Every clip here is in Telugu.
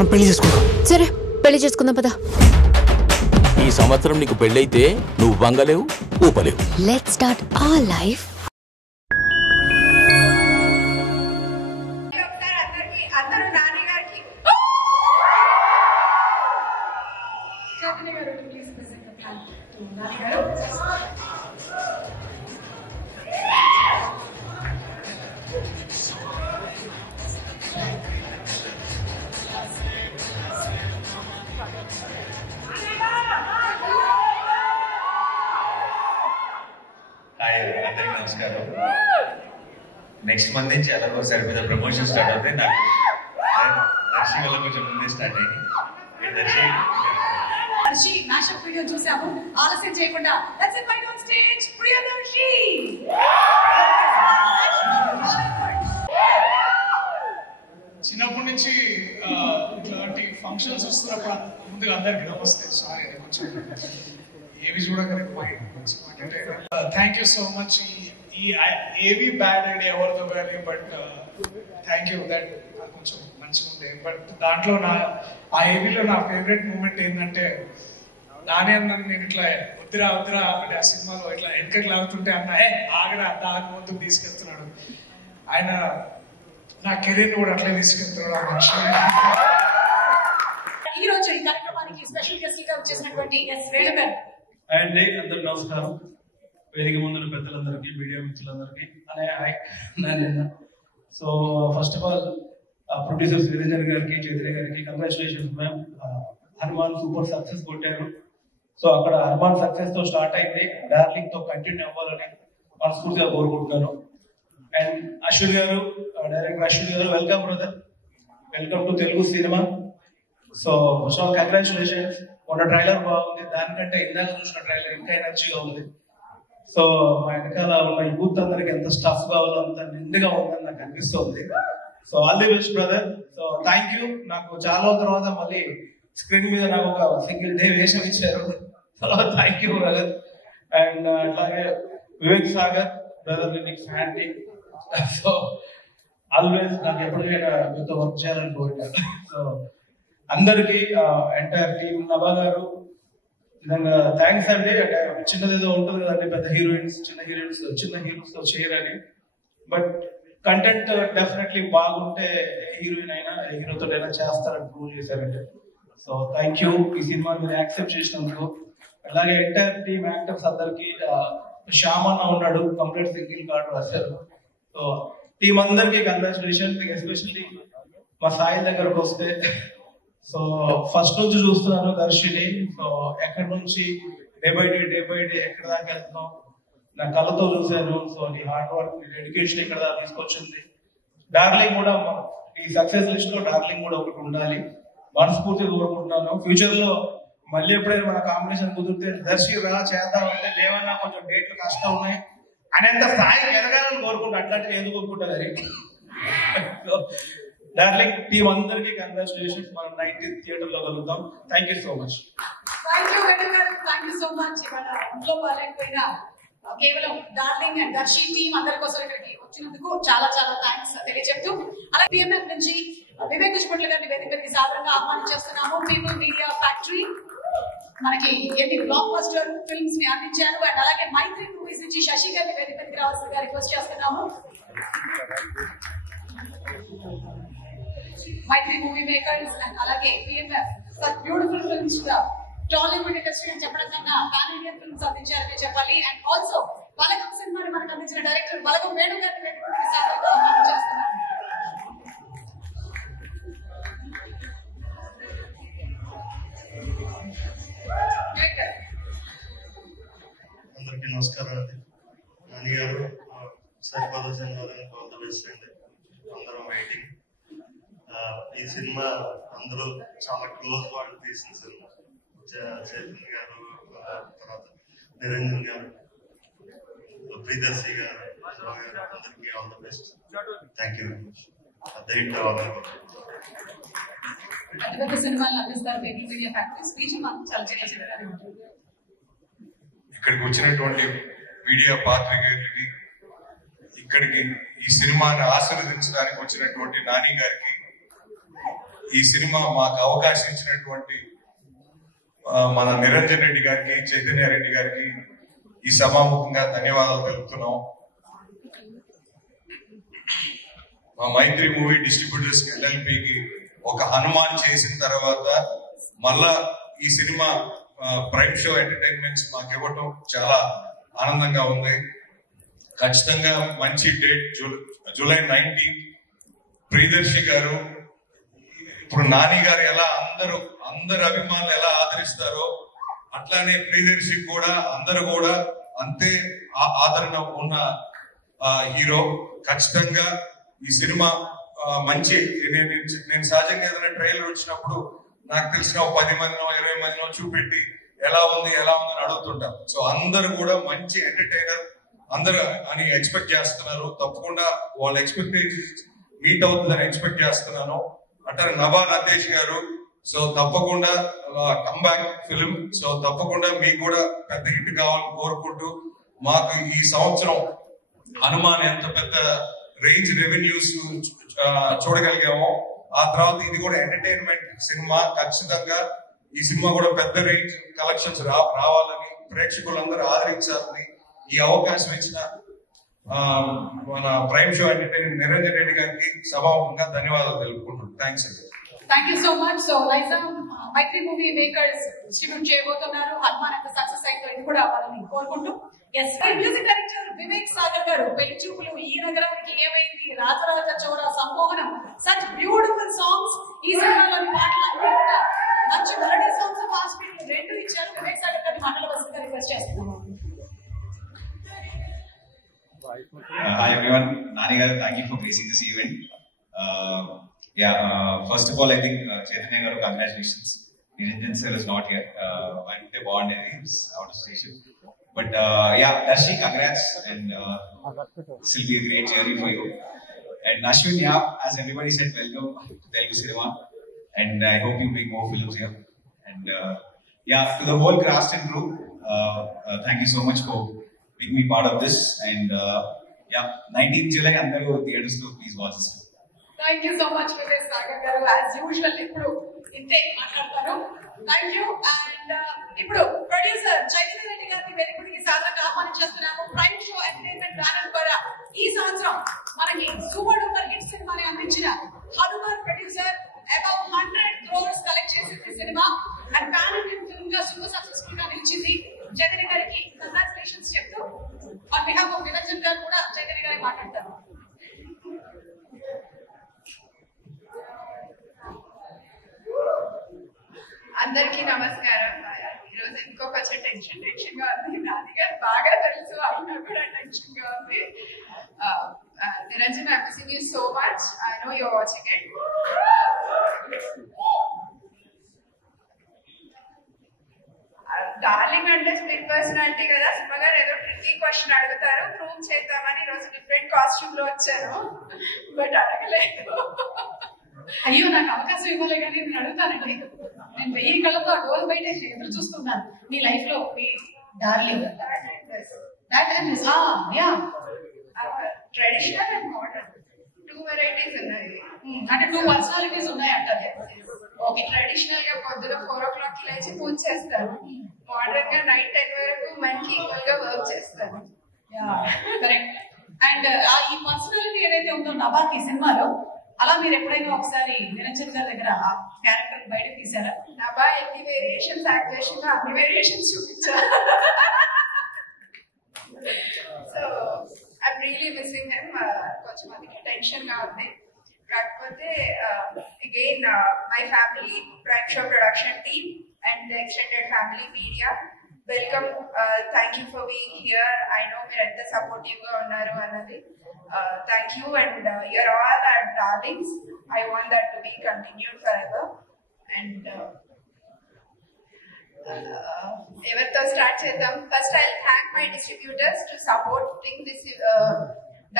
మనం పెళ్లి చేసుకుందాం. సరే పెళ్లి చేసుకుందాం పద. ఈ సంవత్సరం నీకు పెళ్ళైతే నువ్వు వంగలేవు ఊపలేవు. Let's start our life. అందరికీ నమస్కారం. నెక్స్ట్ మంత్ నుంచి ఎలాగో సరి మీద ప్రమోషన్ స్టార్ట్ అవుతాయి. నాకు దర్శి వల్ల కొంచెం ముందే స్టార్ట్ అయింది. దర్శి మ్యాషప్ వీడియో చూసాము. ఆలస్యం చేయకుండా let's invite on stage Priyadarshi. చిన్నప్పటి నుంచి ఇట్లాంటి ఫంక్షన్స్ వస్తున్నప్పుడు ముందుగా అందరికి నమస్తే. సారీ కొంచెం ఏవి చూడగానే థ్యాంక్ యూ సో మచ్. ఈ ఏవి బ్యాడ్ ఐడియా ఎవరితో bad, but thank you that కొంచెం మంచిగా ఉంది. బట్ దాంట్లో ఆ ఏవీలో నా ఫేవరెట్ మూమెంట్ ఏంటంటే నానే అన్నది నేను ఇట్లా వద్దురా వద్దురా అంటే ఆ సినిమాలో ఇట్లా వెనకకి లాగుతుంటే అన్న ఆగరా దాని ముందుకు తీసుకెళ్తున్నాడు. ఆయన నా కెరీర్ కూడా అట్లే తీసుకెళ్తున్నాడు ఆ మనిషి. ఈ రోజు ఈ కార్యక్రమానికి స్పెషల్ గెస్ట్ గా వచ్చేసినటువంటి ఎస్ వేణు గారు. అండి అందరికి నమస్కారం. వేదిక ముందున్న పెద్దలందరికీ, మీడియా మిత్రులందరికీ hi. So first of all producers Niranjan గారికి, చైతన్య గారికి congratulations ma'am. Hanuman super success కొట్టారు. సో అక్కడ హనుమాన్ సక్సెస్ తో స్టార్ట్ అయింది, డార్లింగ్ తో కంటిన్యూ అవ్వాలని మనస్ఫూర్తిగా కోరుకుంటున్నాను. అండ్ అశ్విన్ గారు, డైరెక్టర్ అశ్విన్ గారు, welcome brother, welcome to Telugu cinema. So first all congratulations. మొన్న ట్రైలర్ బాగుంది, దానికంటే ఇందాక చూసిన ట్రైలర్ ఇంకా ఎనర్జీగా ఉంది. సో మా వెనకాల ఉన్న యూత్ అందరికి ఎంత స్టఫ్ కావాలో అంత నిండుగా ఉందని నాకు అనిపిస్తుంది. So all the best brother. So thank you. నాకు చాలా తర్వాత మళ్ళీ స్క్రీన్ మీద నాకు ఒక సింగిల్ డే వేషం ఇచ్చారు. Thank you brother. అండ్ అట్లాగే వివేక్ సాగర్ బ్రదర్, నీకు ఫ్యాన్ టీమ్. సో ఆల్వేస్ నాకు ఎప్పటికైనా మీతో వర్క్ చేయాలని కోరుతాను. సో అందరికి ఎంటైర్ టీమ్, నభా గారు నిజంగా థ్యాంక్స్ అండి. అంటే చిన్నది ఏదో ఉంటుంది కదండి, పెద్ద హీరోయిన్స్ చిన్న హీరోస్ తో చేయరని. బట్ కంటెంట్ డెఫినెట్లీ బాగుంటే హీరోయిన్ అయినా హీరోతో అయినా చేస్తారని ప్రూవ్ చేశారండి. సో థ్యాంక్ యూ ఈ సినిమా మీరు యాక్సెప్ట్ చేసినందుకు. అలాగే ఎంటైర్ టీమ్ యాక్టర్స్ అందరికి, శ్యామన్న ఉన్నాడు, కంప్లీట్ సింగిల్ కార్డు రాశారు. సో టీం అందరికి కంగ్రాచులేషన్. ఎస్పెషల్లీ మా సాయి దగ్గరకు వస్తే, సో ఫస్ట్ నుంచి చూస్తున్నాను దర్శిని. సో ఎక్కడి నుంచి డే బై డే ఎక్కడ దాకా వెళ్తున్నాం నా కళ్ళతో చూశాను. సో నీ హార్డ్ వర్క్, నీ డెడికేషన్ ఇక్కడ దాకా తీసుకొచ్చింది. డార్లింగ్ కూడా ఈ సక్సెస్ లిస్ట్ లో డార్లింగ్ కూడా ఒకటి ఉండాలి, మనస్ఫూర్తిగా కోరుకుంటున్నాను. ఫ్యూచర్ లో మళ్ళీ ఎప్పుడైనా మన కాంబినేషన్ కుదిరితే దర్శి రా చేద్దాం అంటే, లేవన్నా కొంచెం డేట్లు కష్టం ఉన్నాయి అనేంత స్థాయికి ఎదగాలని కోరుకుంటా. అట్లాంటివి ఎందుకు కోరుకుంటారు అది. డార్లింగ్ టీం అందరికీ కంగ్రాచులేషన్స్. మనం 19th థియేటర్ లో కలుగుతాం. Thank you so much. Thank you Venu గారు, థ్యాంక్ యూ సో మచ్. ఇవాళ ఇంట్లో బాగాలేకపోయినా కేవలం డార్లింగ్ అండ్ దర్శి టీం అందరి కోసం ఇక్కడికి వచ్చినందుకు చాలా చాలా థ్యాంక్స్ తెలియజెప్తూ, అలాగే పిఎంఎఫ్ నుంచి వివేక్ కుష్పట్ల గారిని వేదిక మీదకి సాదరంగా ఆహ్వానించేస్తున్నాము. పీపుల్ మీడియా ఫ్యాక్టరీ మనకి ఎన్ని బ్లాక్ బస్టర్ ఫిల్మ్స్ ని అందించారు. అండ్ అలాగే మైత్రి మూవీస్ నుంచి శశి గారిని వేదిక మీదకి రావాల్సిందిగా రిక్వెస్ట్ చేస్తున్నాము. మైత్రి మూవీ మేకర్స్ అండ్ అలాగే PMF beautiful films Tollywood industry అని చెప్పడం కన్నా పాన్ ఇండియన్ ఫిల్మ్స్ అందించారని చెప్పాలి. అండ్ ఆల్సో బలగం సినిమాని మనకు అందించిన డైరెక్టర్ బలగం వేణు గారిని వేదిక మీదకి సాదరంగా ఆహ్వానించేస్తున్నాము. అందరికీ నమస్కారం అండి. నాని గారు సరిపద సినిమాలకు ఆల్ ది బెస్ట్ అండి. అందరం వెయిటింగ్. ఈ సినిమా అందరూ చాలా క్లోజ్ వాళ్ళు తీసిన సినిమా. చైతన్య గారు, తర్వాత నిరంజన్ గారు, ప్రియదర్శి గారు, అందరికీ all the best. Thank you very much. అటువంటి సినిమాలు అందిస్తారు పీపుల్ మీడియా ఫ్యాక్టరీ. స్పీచ్ చాలా చిన్న ఇక్కడికి వచ్చినటువంటి మీడియా పాత్రికేయులకి, ఇక్కడికి ఈ సినిమాని ఆశీర్వదించడానికి వచ్చినటువంటి నాని గారికి, ఈ సినిమా మాకు అవకాశం ఇచ్చినటువంటి మన నిరంజన్ రెడ్డి గారికి, చైతన్య రెడ్డి గారికి ఈ సభాముఖంగా ధన్యవాదాలు తెలుపుతున్నాం. మా మైత్రి మూవీ డిస్ట్రిబ్యూటర్స్ LLPకి ఒక హనుమాన్ చేసిన తర్వాత మళ్ళా ఈ సినిమా ప్రైమ్ షో ఎంటర్టైన్మెంట్స్ మాకు ఇవ్వటం చాలా ఆనందంగా ఉంది. ఖచ్చితంగా మంచి డేట్ జూలై 19 ప్రియదర్శి గారు, ఇప్పుడు నాని గారు ఎలా అందరు అభిమానులు ఎలా ఆదరిస్తారో అట్లానే ప్రియదర్శి కూడా అందరూ కూడా అంతే ఆదరణ ఉన్న హీరో. ఖచ్చితంగా ఈ సినిమా మంచి, నేను సహజంగా ఏదైనా ట్రైలర్ వచ్చినప్పుడు నాకు తెలిసిన 10 మందినో 20 మందినో చూపెట్టి ఎలా ఉంది అని అడుగుతుంటాం. సో అందరు కూడా మంచి ఎంటర్టైనర్ అందరు అని ఎక్స్పెక్ట్ చేస్తున్నారు. తప్పకుండా వాళ్ళ ఎక్స్పెక్టేషన్స్ మీట్ అవుతుందని ఎక్స్పెక్ట్ చేస్తున్నాను. అంటే నభా నతేష్ గారు, సో తప్పకుండా కమ్బ్యాక్ ఫిలిం, సో తప్పకుండా మీకు కూడా పెద్ద హిట్ కావాలని కోరుకుంటూ, మాకు ఈ సంవత్సరం హనుమాన్ ఎంత పెద్ద రేంజ్ రెవెన్యూస్ చూడగలిగామో, ఆ తర్వాత ఇది కూడా ఎంటర్టైన్మెంట్ సినిమా. ఖచ్చితంగా ఈ సినిమా కూడా పెద్ద రేంజ్ కలెక్షన్స్ రావాలని, ప్రేక్షకులందరూ ఆదరించాలని ఈ అవకాశం ఇచ్చిన మన Prime Show Entertainment Niranjan Reddy గారికి సభాముఖంగా ధన్యవాదాలు తెలుపుకుంటున్నాను. థ్యాంక్స్ అండి. Thank you so much. So Nizam Mythri Movie Makers distribute చేయబోతున్నారు. హనుమాన్ ఎంత సక్సెస్ అయిందో ఇది కూడా వాళ్ళని కోరుకుంటూ, as music director Vivek Sagar గారు, Pelli Choopulu, Ee Nagaraniki Emaindi, Rajaraja Chora, Sammohanam, such beautiful songs. ఈ సినిమాలోని పాటలన్నీ కూడా మంచి మెలడీ సాంగ్స్, ఫాస్ట్ బీట్ రెండు ఇచ్చారు. వివేక్ సాగర్ గారిని మాట్లాడవలసిందిగా రిక్వెస్ట్ చేస్తున్నాను. Hi everyone, Nani garu, thank you for gracing this event. First of all, I think Chaitanya garu, congratulations. Niranjan sir is not here. Ante bond is out of station. But Darshi, congrats, and this will be a great journey for you. And Ashwin, as everybody said, welcome to Telugu cinema, and I hope you make more films here. And to the whole cast and crew, thank you so much for making me part of this. And 19th July, andaru theaters lo please watch this. Thank you so much Vivek Sagar గారు. యాజ్ యూజువల్ ఇప్పుడు ఇంతే మాట్లాడతారు. Thank you. అండ్ ఇప్పుడు ప్రొడ్యూసర్ చైతన్య రెడ్డి గారిని వెలుగుడికి సాధారణంగా ఆహ్వానించేస్తున్నాము. ప్రైమ్ షో ఎంటర్టైన్మెంట్ బ్యానర్ ద్వారా ఈ సంవత్సరం మనకి సూపర్ డూపర్ హిట్ సినిమాని అందించిన Hanuman producer above 100 crores collect చేసింది సినిమా. అండ్ పాన్ ఇండియన్ ఫిల్మ్ గా సూపర్ సక్సెస్ఫుల్ గా నిలిచింది. చైతన్య గారికి కంగ్రాచులేషన్స్ చెప్తూ ఆన్ బిహాఫ్ ఆఫ్ నిరంజన్ గారు కూడా చైతన్య గారికి మాట్లాడతారు. అందరికీ నమస్కారం. ఈరోజు ఎందుకో కొంచెం టెన్షన్ గా ఉంది. నాని గారు బాగా తెలుసు, అయినా కూడా టెన్షన్ గా ఉంది. Niranjan, I missing you so much. I know you are watching it. Darling అంటే స్ప్లిట్ పర్సనాలిటీ కదా. సినిమా గారు ఏదో ట్రిక్కీ క్వశ్చన్ అడుగుతారు, ప్రూవ్ చేద్దామని ఈరోజు డిఫరెంట్ కాస్ట్యూమ్ లో వచ్చాను, బట్ అడగలేదు. అయ్యో, నాకు అవకాశం ఇవ్వలే కానీ నేను అడుగుతానండి. నేను 1000 కళ్ళతో ఆ డోర్ బయట ఎదురు చూస్తున్నాను. మీ లైఫ్ లో darling traditional and modern 2 varieties ఉన్నాయి. అంటే 2 పర్సనాలిటీస్ ఉన్నాయి అంటారు. ఓకే, ట్రెడిషనల్ గా పొద్దున 4 o'clock కి లేచి పూజ చేస్తాను. మోడర్న్ గా నైట్ 10 వరకు మనకి ఈక్వల్ గా వర్క్ చేస్తాను. కరెక్ట్. అండ్ ఈ పర్సనాలిటీ ఏదైతే ఉందో నభాకి సినిమాలో, అలా మీరు ఎప్పుడైనా ఒకసారి నిరంజన్ గారి దగ్గర ఆ క్యారెక్టర్ బయట తీసారా? నభా ఎన్ని వేరియేషన్స్ యాక్ట్ చేసిందో అన్ని వేరియేషన్స్ చూపించారు. So I'm really missing him. కొంచెం మందికి టెన్షన్ గా ఉంది. కాకపోతే again my family, prime show production team and extended family media, welcome. Thank you for being here. I know మీరు ఎంత సపోర్టివ్ గా ఉన్నారు అన్నది. Thank you, and you're all our darlings. I want that to be continued forever. And everything start chedam. First, I'll thank my distributors to supporting this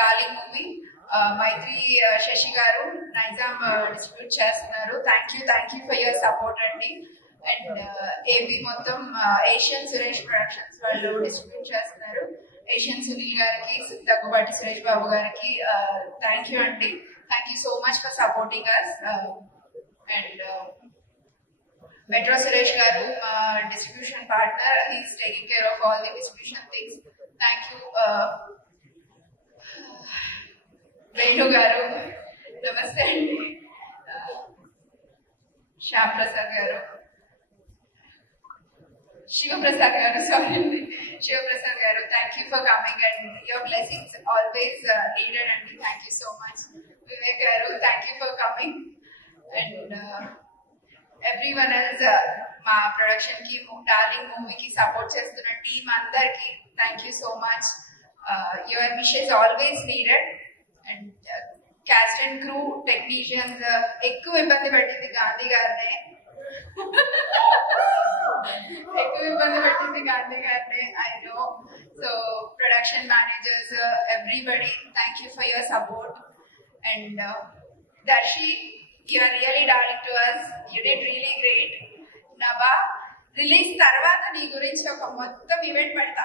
darling movie. Maitri Shashi garu, Nizam distribute chestunaru. Thank you for your support, Andy. And AB mottam Asian Suresh Productions vallu distribute chestunaru. Asian Sunil gariki, Daggubati Suresh Babu gariki, thank you Andy. Thank you so much for supporting us. And Metro Suresh Garu, distribution partner, he's taking care of all the distribution things. Thank you. Venu Garu, namaste. Shyam Prasad Garu, Shiva Prasad Garu, sorry, Shiva Prasad Garu, thank you for coming, and your blessings always needed, and we thank you so much. Vivek Garu, thank you for coming, and everyone else, మా ప్రొడక్షన్ కి డార్లింగ్ మూవీకి సపోర్ట్ చేస్తున్న టీమ్ అందరికి thank you so much. Your wishes always needed. And caste and crew technicians ఎక్కువ ఇబ్బంది పెట్టింది గాంధీ గారినే, I know. So production managers, everybody, thank you for your support. And Darshi, you are really darling to us. You did really great. Naba, release tarvata nee gurinchi oka mottam event pedta.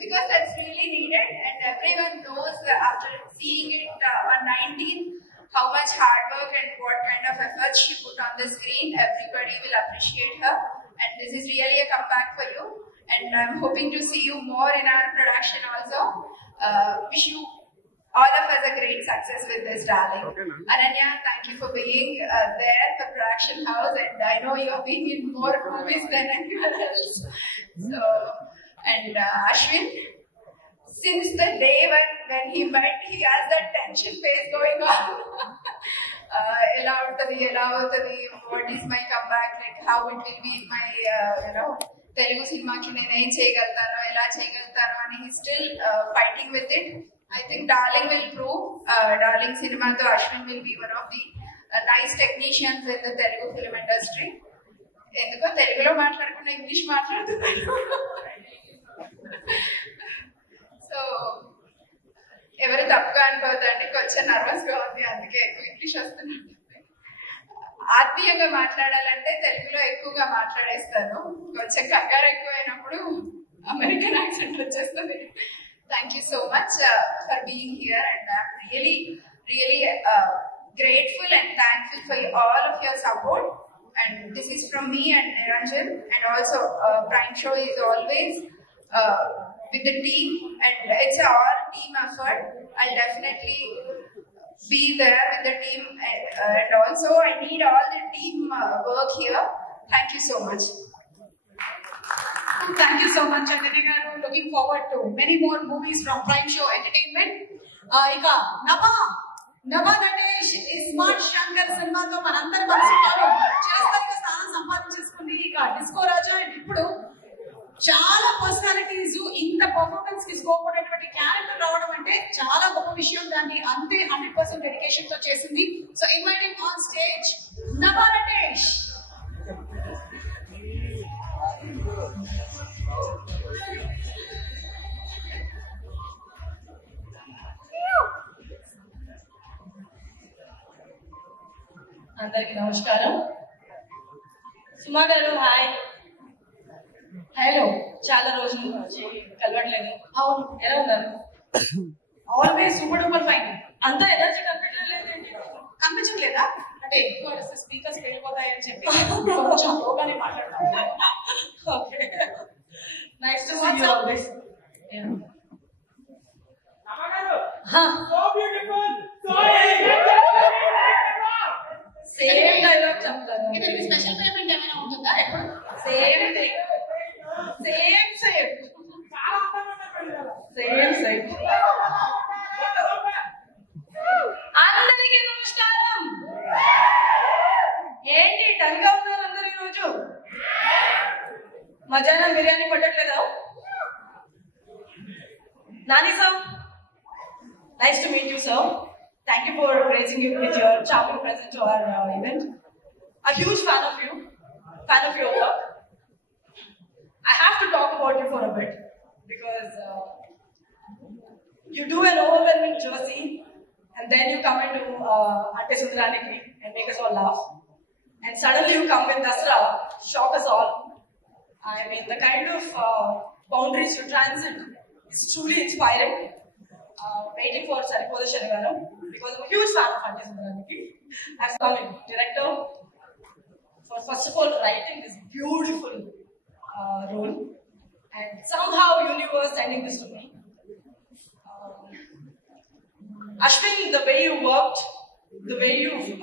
Because that's really needed, and everyone knows after seeing it on 19th how much hard work and what kind of effort she put on the screen. Everybody will appreciate her, and this is really a comeback for you, and I'm hoping to see you more in our production also. Wish you all of us a great success with this, darling. Ananya, thank you for being there at the production house, and I know you have been in more movies than anyone else. So, and Ashwin, since the day when he met, he has that tension phase going on. Ela untadi, what is my comeback, like how it will be in my, Telugu cinema ki nenu em cheyagaltano, ela cheyagaltano, and he's still fighting with it. I think Darling will prove, Darling cinema to Ashwin will be one of the nice technicians in the Telugu film industry. ఎందుకో తెలుగులో మాట్లాడకుండా ఇంగ్లీష్ మాట్లాడుతున్నాను. సో ఎవరు తప్పుగా అనుకోవద్దండి, కొంచెం నర్వస్ గా ఉంది, అందుకే ఎక్కువ ఇంగ్లీష్ వస్తున్నాను. ఆత్మీయంగా మాట్లాడాలంటే తెలుగులో ఎక్కువగా మాట్లాడేస్తాను, కొంచెం కంగారు ఎక్కువైనప్పుడు అమెరికన్ యాక్సెంట్ వచ్చేస్తుంది. Thank you so much for being here, and I'm really grateful and thankful for all of your support. And this is from me and Niranjan, and also Prime Show is always with the team, and it's an all team effort. I'll definitely be there with the team, and also I need all the team work here. Thank you so much. Thank you so much, Ananya garu. Looking forward to many more movies from Prime Show Entertainment. Ika Nava Natesh Smart Shankar సినిమాతో మనందరి మనసులో చిరస్థాయిగా స్థానం సంపాదించేసుకుంది. ఇక డిస్కో రాజా, ఇప్పుడు చాలా పర్సనాలిటీస్ ఇంత పర్ఫార్మెన్స్ కి స్కోప్ ఉన్నటువంటి క్యారెక్టర్ రావడం అంటే చాలా గొప్ప విషయం. దాన్ని అంతే 100% డెడికేషన్ తో చేసింది. So inviting on stage Nabha Natesh. అందరికి నమస్కారం. సుమా గారు హాయ్. హలో, చాలా రోజుల నుంచి కలవట్లేదు. అవును, ఎలా ఉన్నారు? Always super duper fine. అంతా ఎనర్జీ కనిపించలేదేంటి? కనిపించట్లేదా? అంటే ఎక్కువ స్పీకర్స్ వెళ్ళిపోతాయని చెప్పి కొంచెం లోగానే మాట్లాడతాను. Okay, nice to see you always. Same dialogue చెప్తాను. ఇది స్పెషల్ పేమెంట్ ఏమైనా ఉంటుందా? ఎప్పుడు సేమ్ థింగ్, సేమ్ సేమ్ అందరికీ నమస్కారం. ఏంటి టన్గా ఉన్నారు అందరు ఈరోజు? మధ్యాహ్నం బిర్యానీ పట్టట్లేదా? Nani sir, nice to meet you sir. Thank you for gracing you with your charming presence to our event. A huge fan of your work. I have to talk about you for a bit because you do an overwhelming jersey and then you come into Ante Sundaraniki and make us all laugh. And suddenly you come with Dasra, shock us all. I mean, the kind of boundaries you transit is truly inspiring. Waiting for Saripodha Shanagaram because I'm a huge fan of Ante Sundaraniki. as a director for first of all writing this beautiful role, and somehow universe sending this to me. Ashwin, the way you worked, the way you've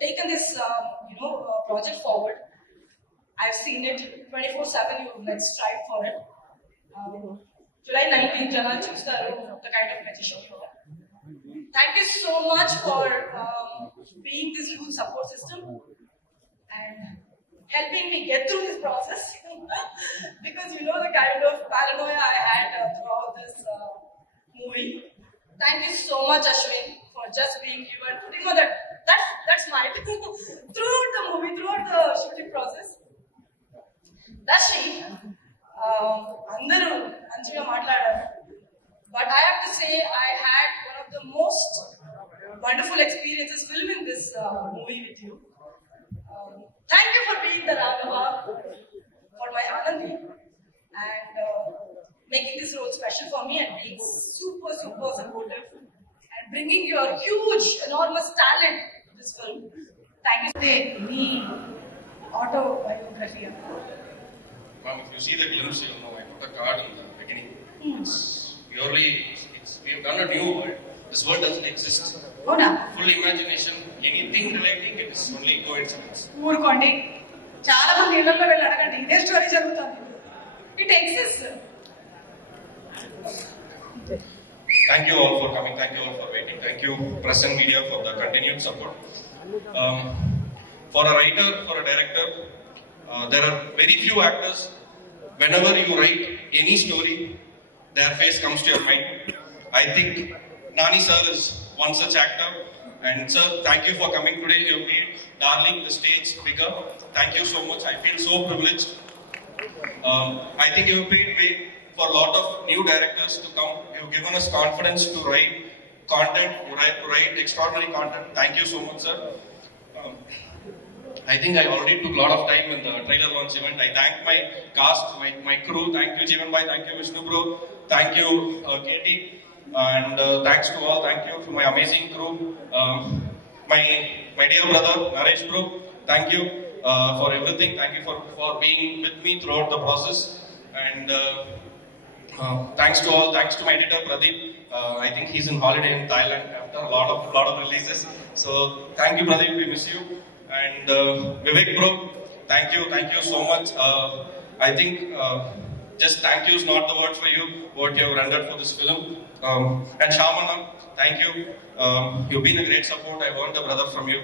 taken this project forward, I've seen it 24/7. You like strive for it. July 19th, Jana Chustaru, the kind of magician you are. Thank you so much for being this huge support system and helping me get through this process. Because you know the kind of paranoia I had throughout this movie. Thank you so much, Ashwin, for just being you and putting on that smile throughout the movie, throughout the shooting process. Dashi, andaru anchiga maatladaaru, but I have to say I had one of the most wonderful experiences filming this movie with you. Thank you for being the Raghava for my Anandi and making this role special for me and being super supportive and bringing your huge, enormous talent to this film. Thank you. Any autobiography? Ma'am, if you see the glimpse, you know, I put a card in the beginning. It's purely, we have done a new world. This world doesn't exist. Oh, no. Full imagination, anything relating, it is only coincidence. ఊరుకోండి, చాలా మంది ఇళ్లలో వెళ్ళి అడగండి, ఇదే స్టోరీ జరుగుతుంది. It exist. Thank you all for coming. Thank you all for waiting. Thank you, press and media, for the continued support. For a writer, for a director, there are very few actors. Whenever you write any story, their face comes to your mind. I think Nani sir is one such actor. And sir, thank you for coming today. You have made Darling the stage bigger. Thank you so much. I feel so privileged. I think you have paved way for a lot of new directors to come. You have given us confidence to write content, to write extraordinary content. Thank you so much, sir. I think I already took a lot of time in the trailer launch event. I thank my cast, my crew. Thank you, Jeevan Bhai. Thank you, Vishnu bro. Thank you, Katie. And thanks to all. Thank you to my amazing crew. My dear brother, Naresh bro. Thank you for everything. Thank you for being with me throughout the process. And thanks to all. Thanks to my editor, Pradeep. I think he's in holiday in Thailand after a lot of releases. So thank you, Pradeep. We miss you. And Vivek bro, thank you so much. I think just thank you is not the word for you, what you have rendered for this film. And Shamana, thank you. You've been a great support. I want a brother from you.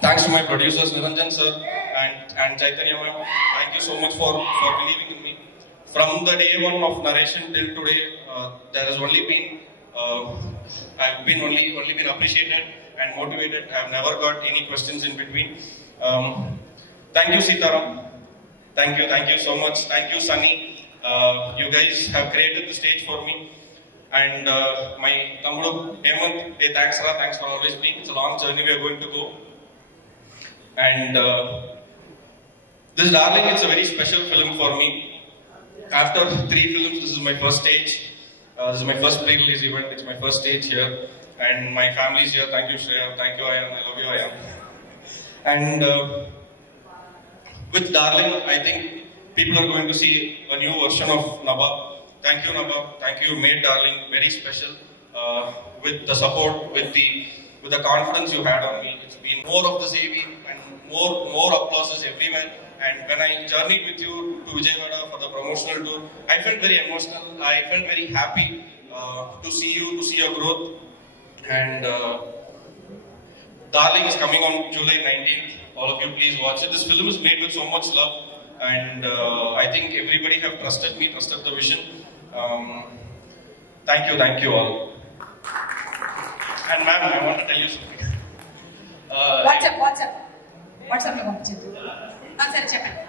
Thanks to my producers, Niranjan sir and Chaitanya ma'am. Thank you so much for believing in me. From the day one of narration till today, there has only been I've been only been appreciated and motivated. I have never got any questions in between. Thank you, Sitaram. Thank you so much. Thank you, Sunny. You guys have created the stage for me. And my Tamudu, Hemant, thanks for always being. It's a long journey we are going to go. And this Darling, it's a very special film for me. After 3 films, this is my first stage. This is my first pre-release event. It's my first stage here. And my family is here. Thank you, Shreya. Thank you, Ayan. I love you, Ayan. And with Darling, I think people are going to see a new version of Nabab. Thank you, Nabab. Thank you. You made Darling very special with the support, with the confidence you had on me. It's been more of the saving and more applauses everywhere. And when I journeyed with you to Vijayawada for the promotional tour, I felt very emotional. I felt very happy to see you, to see your growth. And Darling is coming on July 19th. All of you, please watch it. This film is made with so much love, and I think everybody have trusted me, trusted the vision. Thank you all. And ma'am, I want to tell you something. What's up you want to do? Sir, చెప్పండి.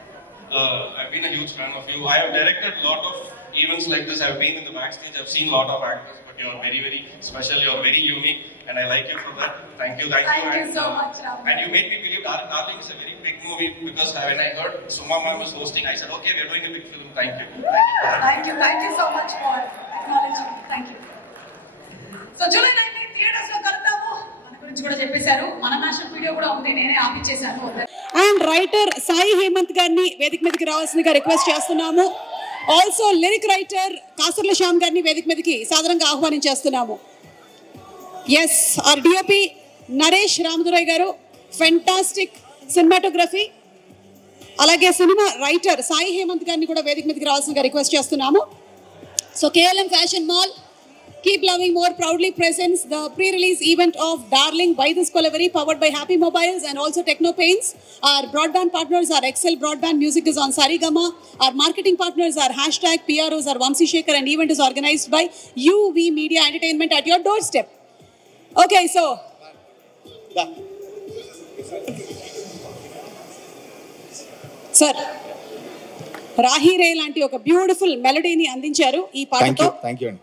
I've been a huge fan of you. I have directed a lot of events like this. I've been in the backstage. I've seen a lot of actors, but you are very, very special. You are very unique, and I like you for that. Thank you. Thank you so much, Ram. And you made me believe Darling is a very big movie, because when I heard Suma ma'am was hosting, I said, okay, we are doing a big film. Thank you. Thank you so much for acknowledging. Thank you. So July 19th theaters lo kaltamu. గురించి కూడా చెప్పేశారు. మన మ్యాషప్ వీడియో కూడా ఉంది, నేనే ఆపించేశాను. అండ్ రైటర్ సాయి హేమంత్ గారిని వేదిక మీదకి రావాల్సిందిగా రిక్వెస్ట్ చేస్తున్నాము. Also lyric writer Kasarla Shyam గారిని వేదిక మీదకి సాధారణంగా ఆహ్వానించేస్తున్నాము. Yes, are DOP Naresh Ramadurai గారు, ఫెంటాస్టిక్ సినిమాటోగ్రఫీ. అలాగే సినిమా రైటర్ సాయి హేమంత్ గారిని కూడా వేదిక మీదకి రావాల్సిందిగా రిక్వెస్ట్ చేస్తున్నాము. So KLM Fashion Mall, keep loving more proudly presents the pre-release event of Darling by Discovery, powered by Happy Mobiles and also Techno Paints. Our broadband partners are Excel Broadband, music is on Sarigama. Our marketing partners are #PROs are Vamsi Shekhar, and event is organized by UV Media Entertainment at your doorstep. Okay, so sir, Rahi రే లాంటి ఒక బ్యూటిఫుల్ మెలడీని అందించారు ఈ పాటతో. థ్యాంక్ యూ అండి.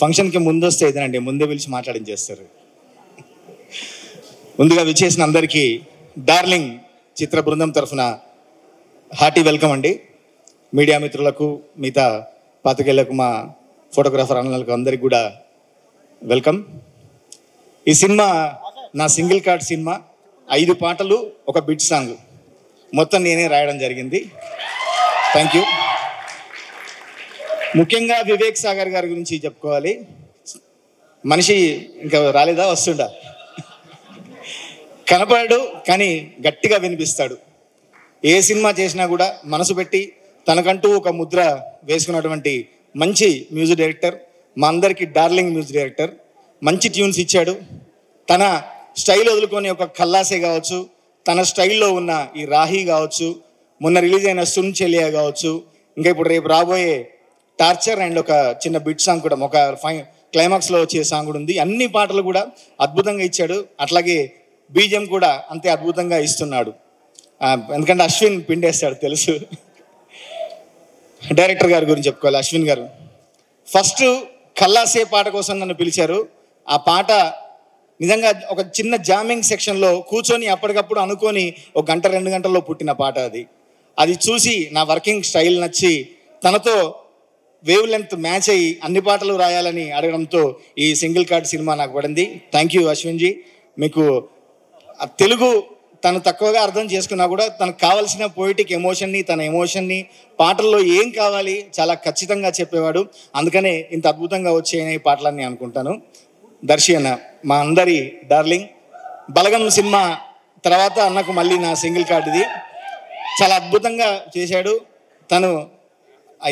ఫంక్షన్కి ముందు వస్తే ఇదేనండి, ముందే పిలిచి మాట్లాడించేస్తారు. ముందుగా విచ్చేసిన అందరికీ డార్లింగ్ చిత్ర బృందం తరఫున హార్టీ వెల్కమ్ అండి. మీడియా మిత్రులకు, మిగతా పాతికేళ్లకు, మా ఫోటోగ్రాఫర్ అన్నలకు అందరికి కూడా వెల్కమ్. ఈ సినిమా నా సింగిల్ కార్డ్ సినిమా. 5 పాటలు, ఒక బిట్ సాంగ్ మొత్తం నేనే రాయడం జరిగింది. Thank you. ముఖ్యంగా వివేక్ సాగర్ గారి గురించి చెప్పుకోవాలి. మనిషి ఇంకా రాలేదా, వస్తుండా? కనపడాడు కానీ గట్టిగా వినిపిస్తాడు. ఏ సినిమా చేసినా కూడా మనసు పెట్టి తనకంటూ ఒక ముద్ర వేసుకున్నటువంటి మంచి మ్యూజిక్ డైరెక్టర్, మా అందరికీ డార్లింగ్ మ్యూజిక్ డైరెక్టర్. మంచి ట్యూన్స్ ఇచ్చాడు. తన స్టైల్ వదులుకొని ఒక ఖల్లాసే కావచ్చు, తన స్టైల్లో ఉన్న ఈ రాహి కావచ్చు, మొన్న రిలీజ్ అయిన సున్ చెలియా కావచ్చు, ఇంకా ఇప్పుడు రేపు రాబోయే టార్చర్ అండ్ ఒక చిన్న బిట్ సాంగ్ కూడా, ఒక క్లైమాక్స్లో వచ్చే సాంగ్ కూడా ఉంది. అన్ని పాటలు కూడా అద్భుతంగా ఇచ్చాడు. అట్లాగే బీజిఎం కూడా అంతే అద్భుతంగా ఇస్తున్నాడు. ఎందుకంటే అశ్విన్ పిండేస్తాడు తెలుసు. డైరెక్టర్ గారి గురించి చెప్పుకోవాలి. అశ్విన్ గారు ఫస్ట్ ఖల్లాసే పాట కోసం నన్ను పిలిచారు. ఆ పాట నిజంగా ఒక చిన్న జామింగ్ సెక్షన్లో కూర్చొని అప్పటికప్పుడు అనుకొని 1 గంట 2 గంటల్లో పుట్టిన పాట అది. అది చూసి నా వర్కింగ్ స్టైల్ నచ్చి తనతో వేవ్ లెంత్ మ్యాచ్ అయ్యి అన్ని పాటలు రాయాలని అడగడంతో ఈ సింగిల్ కార్డ్ సినిమా నాకు పడింది. Thank you Ashwinji. మీకు తెలుగు తను తక్కువగా అర్థం చేసుకున్నా కూడా తనకు కావాల్సిన పోయిటిక్ ఎమోషన్ని, తన ఎమోషన్ని పాటల్లో ఏం కావాలి చాలా ఖచ్చితంగా చెప్పేవాడు. అందుకనే ఇంత అద్భుతంగా వచ్చాయని పాటలన్నీ అనుకుంటాను. దర్శి అన్న మా అందరి డార్లింగ్. బలగం సినిమా తర్వాత అన్నకు మళ్ళీ నా సింగిల్ కార్డ్ ఇది. చాలా అద్భుతంగా చేశాడు. తను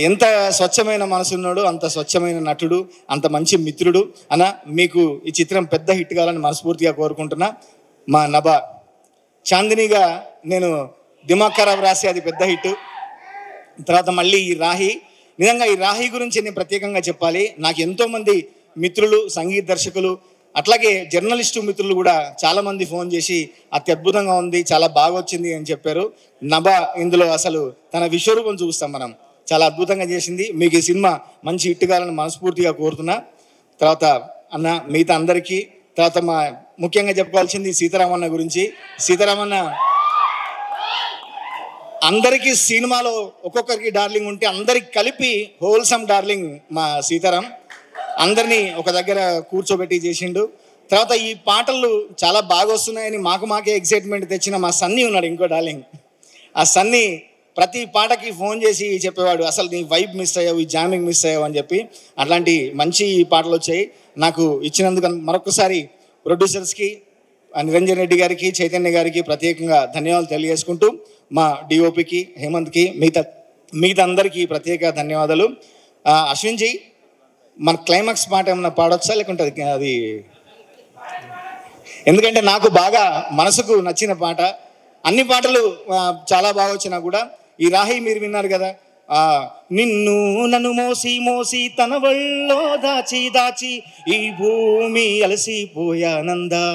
ఎంత స్వచ్ఛమైన మనసున్నాడు, అంత స్వచ్ఛమైన నటుడు, అంత మంచి మిత్రుడు. అన్న మీకు ఈ చిత్రం పెద్ద హిట్ కావాలని మనస్ఫూర్తిగా కోరుకుంటున్నా. మా నభా చాందినిగా నేను దిమాగ్ ఖరాబ్ రాసి అది పెద్ద హిట్. తర్వాత మళ్ళీ ఈ రాహి. నిజంగా ఈ రాహి గురించి నేను ప్రత్యేకంగా చెప్పాలి. నాకు ఎంతోమంది మిత్రులు, సంగీత దర్శకులు, అట్లాగే జర్నలిస్టు మిత్రులు కూడా చాలామంది ఫోన్ చేసి అత్యద్భుతంగా ఉంది, చాలా బాగా వచ్చింది అని చెప్పారు. నభా ఇందులో అసలు తన విశ్వరూపం చూస్తాం మనం. చాలా అద్భుతంగా చేసింది. మీకు ఈ సినిమా మంచి హిట్ కావాలని మనస్ఫూర్తిగా కోరుతున్నా. తర్వాత అన్న మిగతా అందరికీ. తర్వాత మా ముఖ్యంగా చెప్పుకోవాల్సింది సీతారామన్న గురించి. సీతారామన్న అందరికీ సినిమాలో ఒక్కొక్కరికి డార్లింగ్ ఉంటే అందరికి కలిపి హోల్సమ్ డార్లింగ్ మా సీతారాం. అందరినీ ఒక దగ్గర కూర్చోబెట్టి చేసిండు. తర్వాత ఈ పాటలు చాలా బాగా వస్తున్నాయని మాకే ఎక్సైట్మెంట్ తెచ్చిన మా సన్నీ ఉన్నాడు, ఇంకో డార్లింగ్. ఆ సన్నీ ప్రతి పాటకి ఫోన్ చేసి చెప్పేవాడు, అసలు నీ వైబ్ మిస్ అయ్యావు, ఈ జామింగ్ మిస్ అయ్యావు అని చెప్పి. అట్లాంటి మంచి పాటలు వచ్చాయి. నాకు ఇచ్చినందుకు మరొకసారి ప్రొడ్యూసర్స్కి, నిరంజన్ రెడ్డి గారికి, చైతన్య గారికి ప్రత్యేకంగా ధన్యవాదాలు తెలియజేసుకుంటూ, మా డిఓపికి, హేమంత్కి, మిగతా అందరికీ ప్రత్యేక ధన్యవాదాలు. అశ్విన్జీ మన క్లైమాక్స్ పాట ఏమన్నా పాడొచ్చా లేకుంటే అది? ఎందుకంటే నాకు బాగా మనసుకు నచ్చిన పాట. అన్ని పాటలు చాలా బాగా వచ్చినా కూడా ఈ రాహి మీరు విన్నారు కదా, నిన్ను నన్ను మోసి మోసి తన వళ్ళో దాచి దాచి ఈ భూమి అలసిపోయానందా,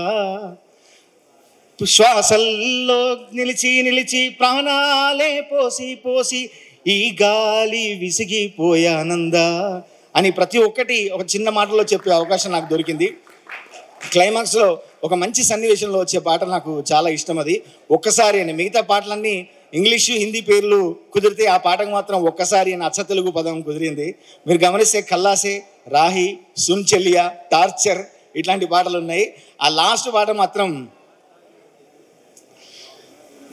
శ్వాసల్లో నిలిచి నిలిచి ప్రాణాలే పోసి పోసి ఈ గాలి విసిగిపోయానందా అని ప్రతి ఒక్కటి ఒక చిన్న మాటలో చెప్పే అవకాశం నాకు దొరికింది. క్లైమాక్స్లో ఒక మంచి సన్నివేశంలో వచ్చే పాట నాకు చాలా ఇష్టం. అది ఒక్కసారి అని. మిగతా పాటలన్నీ ఇంగ్లీషు, హిందీ పేర్లు కుదిరితే ఆ పాటకు మాత్రం ఒక్కసారి అని అచ్చ తెలుగు పదం కుదిరింది. మీరు గమనిస్తే ఖల్లాసే, రాహి, సున్ చెలియా, టార్చర్, ఇట్లాంటి పాటలు ఉన్నాయి. ఆ లాస్ట్ పాట మాత్రం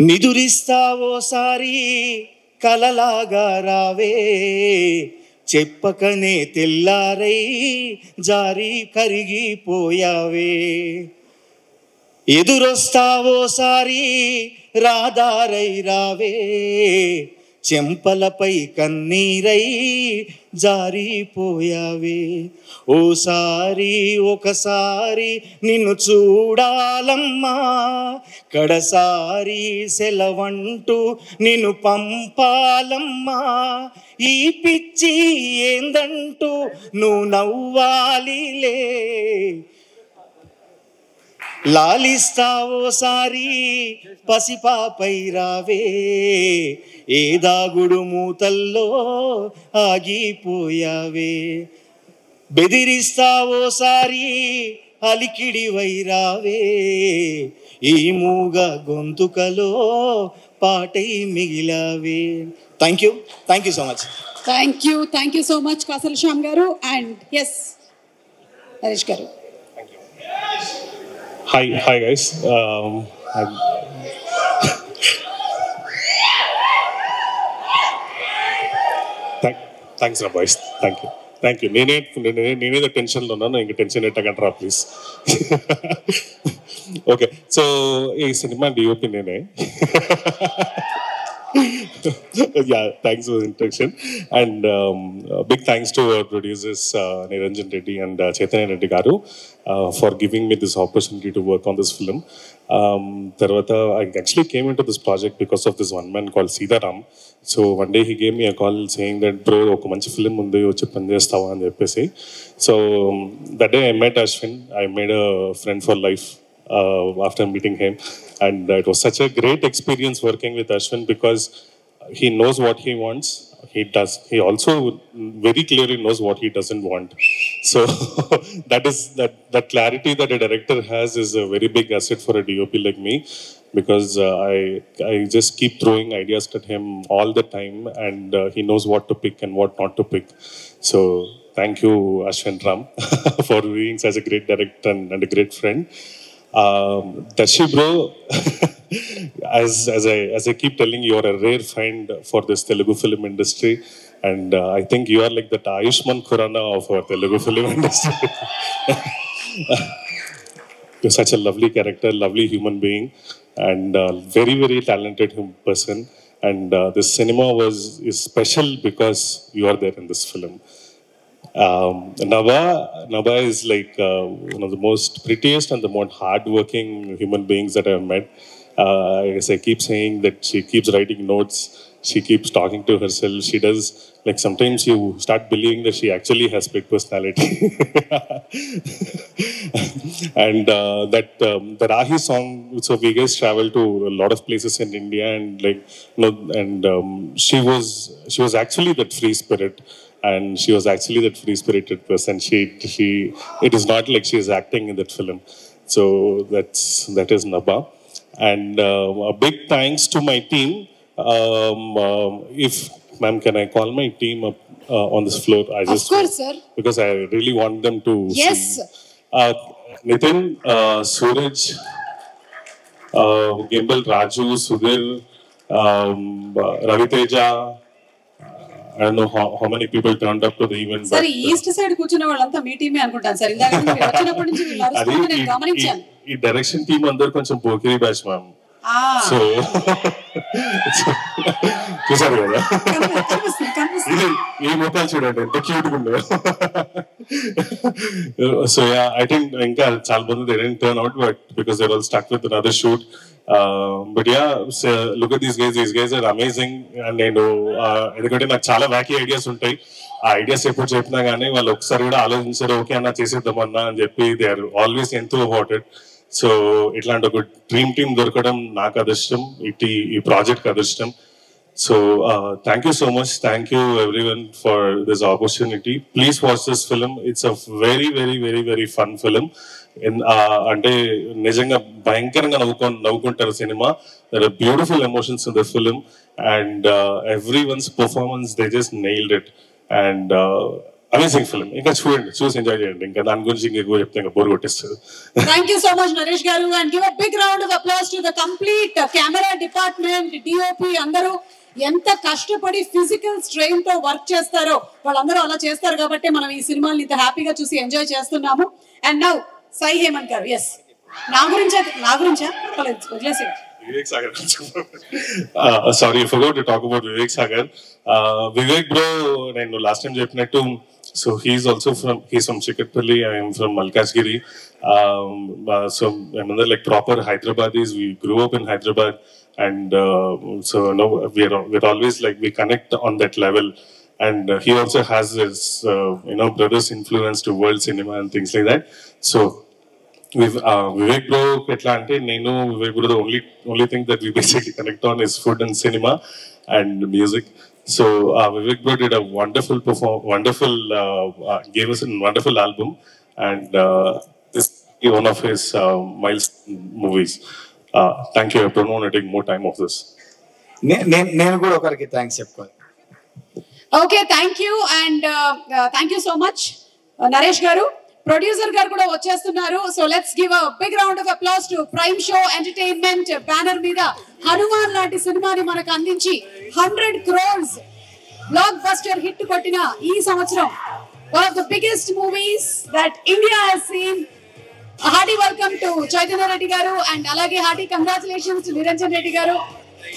నిదురిస్తావోసారి కలలాగా రావే, చెప్పకనే తెల్లారై జారి కరిగిపోయావే, ఎదురొస్తావోసారి రాదారై రావే, చెంపలపై కన్నీరై జారిపోయావే, ఓసారి ఒకసారి నిన్ను చూడాలమ్మా, కడసారి సెలవంటూ నిన్ను పంపాలమ్మా, ఈ పిచ్చి ఏందంటూ నువ్వు నవ్వాలిలే, లాలిస్తావోసారి పసిపాపై రావే, ఏ దాగుడు మూతల్లో ఆగిపోయావే, బెదిరిస్తావోసారి అలికిడివై రావే, ఈ మూగ గొంతుకలో పాటై మిగిలావే. Thank you so much. Thank you so much Kasarla Shyam గారు. అండ్ ఎస్ హరీష్ గారు. Hi guys. Thanks boys. Thank you. నేనేదో టెన్షన్లో ఉన్నాను, ఇంక టెన్షన్ ఎట్టకంటారా ప్లీజ్. ఓకే, సో ఈ సినిమా డిఓపి నేనే. Yeah, thanks for the introduction, and big thanks to our producers Niranjan Reddy and Chaitanya Reddy garu for giving me this opportunity to work on this film. Tarvata I actually came into this project because of this one man called Sitaram. So one day he gave me a call saying that bro oka manchi film undi vachi pan chestava ani cheppesi. So that day I met Ashwin. I made a friend for life after meeting him, and it was such a great experience working with Ashwin because he knows what he wants. He also very clearly knows what he doesn't want. So that clarity that a director has is a very big asset for a DOP like me, because I just keep throwing ideas at him all the time, and he knows what to pick and what not to pick. So thank you Ashwin Ram for being such a great director and a great friend. Dashi bro, as I keep telling you, are a rare find for this Telugu film industry, and I think you are like the Ayushman Khurrana of our Telugu film industry. You're such a lovely character, lovely human being, and very very talented person, and this cinema is special because you are there in this film. Naba is like one of the most prettiest and the most hardworking human beings that I've met. As I keep saying that she keeps writing notes, she keeps talking to herself. She does, like sometimes you start believing that she actually has big personality. And the Rahi song, so we guys traveled to a lot of places in India, and like she was actually that free spirit. And she was actually that free-spirited person. It is not like she is acting in that film. So that is Naba. And a big thanks to my team. If ma'am, can I call my team up on this floor? Of course, sir. Because I really want them to. Yes. Nitin, Suraj, Gimbal, Raju, Sudhir, Raviteja. I don't know how many people turned up to the event. సరే ఈస్ట్ సైడ్ కూర్చున్న వాళ్ళంతా మీ టీమే అనుకుంటాను సార్. ఇందాక మీరు వచ్చినప్పటి నుంచి వీళ్ళు అరుస్తున్నారు, నేను గమనించాను. ఈ డైరెక్షన్ టీమ్ అందరూ కొంచెం పోకిరి బ్యాచ్ మ్యామ్. సో చూసారు కదా, ఇది ఈ ముఖాలు చూడండి ఎంత క్యూట్ గా ఉండదు. సో ఐ థింక్ ఇంకా చాలా మంది they didn't turn out, but because they're all stuck with another shoot. But yeah, so look at these guys are amazing. And నేను ఎందుకంటే నాకు చాలా వ్యాకీ ఐడియాస్ ఉంటాయి. ఆ ఐడియాస్ ఎప్పుడు చెప్పినా కానీ వాళ్ళు ఒకసారి కూడా ఆలోచించారు, ఓకే అన్న చేసేద్దామన్నా అని చెప్పి దే ఆర్ ఆల్వేస్ ఎంతో అబౌట్ ఇట్. సో ఇట్లాంటి ఒక డ్రీమ్ టీమ్ దొరకడం నాకు అదృష్టం, ఈ ప్రాజెక్ట్ అదృష్టం. So thank you so much. Thank you everyone for this opportunity. Please watch this film. It's a very very very very fun film. అంటే నిజంగా భయంకరంగా నవ్వుకుంటారు cinema. There are beautiful emotions in the film, and everyone's performance, they just nailed it. And amazing film. ఇంకా చూడండి, చూసి ఎంజాయ్ చేయండి. ఇంకా దాని గురించి ఇంకెక్కువ చెప్తే ఇంకా బోర్ కొట్టేస్తుంది. Thank you so much, Naresh garu, and give a big round of applause to the complete camera department, DOP అందరూ ఎంత కష్టపడి ఫిజికల్ స్ట్రెయిన్ తో వర్క్ చేస్తారో వాళ్ళందరూ అలా చేస్తారు కాబట్టి మనం ఈ సినిమాని ఇంత హ్యాపీగా చూసి ఎంజాయ్ చేస్తున్నాము. అండ్ నౌ సాయి హేమంత్ గారు. ఎస్, నా గురించా వదిలేసి Vivek Sagar. Sorry, I forgot to talk about Vivek Sagar. Vivek bro, నేను last time చెప్పినట్టు, so he's from Chikatpalli, I am from Malkajgiri. So another like proper Hyderabadis, we grew up in Hyderabad, and so no, we're always like we connect on that level. And he also has his brother's influence to world cinema and things like that. So Vivek bro etla ante nenu Vivek bro the only thing that we basically connect on is food and cinema and music. So Vivek bro did a wonderful gave us a wonderful album, and this is one of his milestone movies. Thank you. I don't want to take more time of this. నేను కూడా ఒకరికి థ్యాంక్స్ చెప్పుకోవాలి. Okay, thank you. And thank you so much Naresh గారు. ప్రొడ్యూసర్ గారు కూడా వచ్చేస్తున్నారు. So let's give a big round of applause to Prime Show Entertainment banner మీద హనుమాన్ లాంటి సినిమాని మనకు అందించి 100 crores బ్లాక్ బస్టర్ హిట్ కొట్టిన ఈ సంవత్సరం one of the biggest movies that India has seen. Hearty welcome to Chaitanya Reddy గారు, అండ్ అలాగే hearty congratulations to Niranjan Reddy గారు.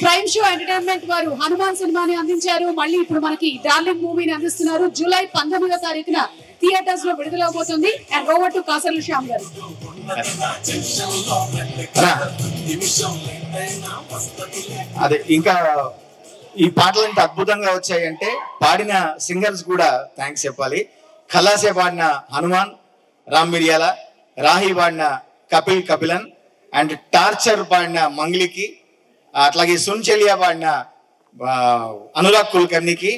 ప్రైమ్ షో ఎంటర్టైన్మెంట్ వారు హనుమాన్ సినిమాని అందించారు. మళ్ళీ ఇప్పుడు మనకి డార్లింగ్ మూవీని అందిస్తున్నారు. జూలై 19వ తారీఖున థియేటర్స్ లో విడుదలవబోతుంది. And over to Kasarla Shyam గారు. అదే, ఇంకా ఈ పాటలు ఎంత అద్భుతంగా వచ్చాయంటే పాడిన సింగర్స్ కూడా థ్యాంక్స్ చెప్పాలి. ఖలాసే పాడిన హనుమాన్, రామ్ మిరియాల, రాహి పాడిన కపిలన్, అండ్ టార్చర్ పాడిన మంగ్లీకి, అట్లాగే సున్చెలియా పాడిన అనురాగ్ కుల్కర్ణికి,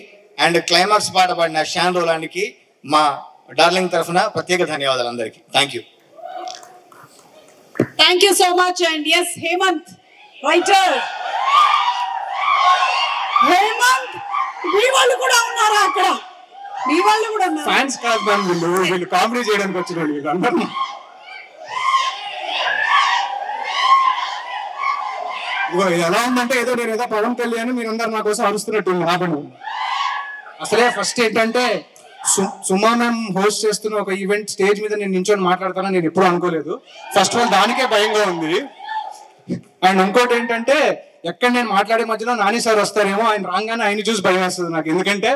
అండ్ క్లైమాక్స్ పాట పాడిన షాన్ రోలానికి మా డార్లింగ్ తరఫున ప్రత్యేక ధన్యవాదాలు అందరికీ. Thank you. Thank you so much. And yes, Hemanth writer. Hemanth, మీ వాళ్ళు కూడా ఉన్నారా అక్కడ? మీ వాళ్ళు కూడా ఉన్నారు. ఫ్యాన్స్ కాదు, వీళ్ళు కామెడీ చేయడానికి వచ్చిన వాళ్ళు వీళ్ళందరూ. ఎలా ఉందంటే ఏదో నేను ఏదో పవన్ కళ్యాణ్ మీరందరూ నా కోసం అరుస్తున్నట్టు రాబడి. అసలే ఫస్ట్ ఏంటంటే సుమా మ్యామ్ హోస్ట్ చేస్తున్న ఒక ఈవెంట్ స్టేజ్ మీద నేను నించొని మాట్లాడతానని నేను ఎప్పుడు అనుకోలేదు. ఫస్ట్ ఆఫ్ ఆల్ దానికే భయంగా ఉంది. అండ్ ఇంకోటి ఏంటంటే ఎక్కడ నేను మాట్లాడే మధ్యలో నాని సార్ వస్తారేమో, ఆయన రాగానే ఆయన చూసి భయం వేస్తుంది నాకు. ఎందుకంటే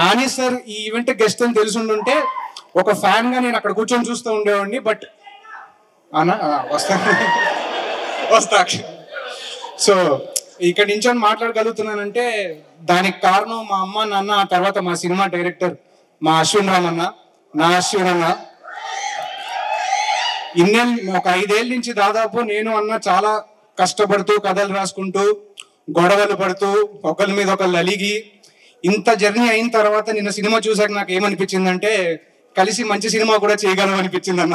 నాని సార్ ఈ ఈవెంట్ గెస్ట్ అని తెలిసి ఉండుంటే ఒక ఫ్యాన్ గా నేను అక్కడ కూర్చొని చూస్తూ ఉండేవాడిని. బట్ వస్తా సో ఇక్కడ నించొని మాట్లాడగలుగుతున్నానంటే దానికి కారణం మా అమ్మ, నాన్న, ఆ తర్వాత మా సినిమా డైరెక్టర్ మా అశ్విన్ రామ్ అన్న, నా అశ్విన్ అన్న. ఒక 5 ఏళ్ళ నుంచి దాదాపు నేను అన్న చాలా కష్టపడుతూ కథలు రాసుకుంటూ గొడవలు పడుతూ ఒకరి మీద ఒకళ్ళు అలిగి ఇంత జర్నీ అయిన తర్వాత నిన్న సినిమా చూసాక నాకు ఏమనిపించిందంటే కలిసి మంచి సినిమా కూడా చేయగలం అనిపించింది అన్న.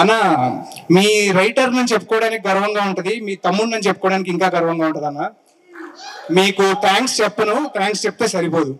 అన్న, మీ రైటర్ అని చెప్పుకోవడానికి గర్వంగా ఉంటుంది, మీ తమ్ముడిని చెప్పుకోవడానికి ఇంకా గర్వంగా ఉంటుంది అన్న. మీకు థ్యాంక్స్ చెప్పను, థ్యాంక్స్ చెప్తే సరిపోదు.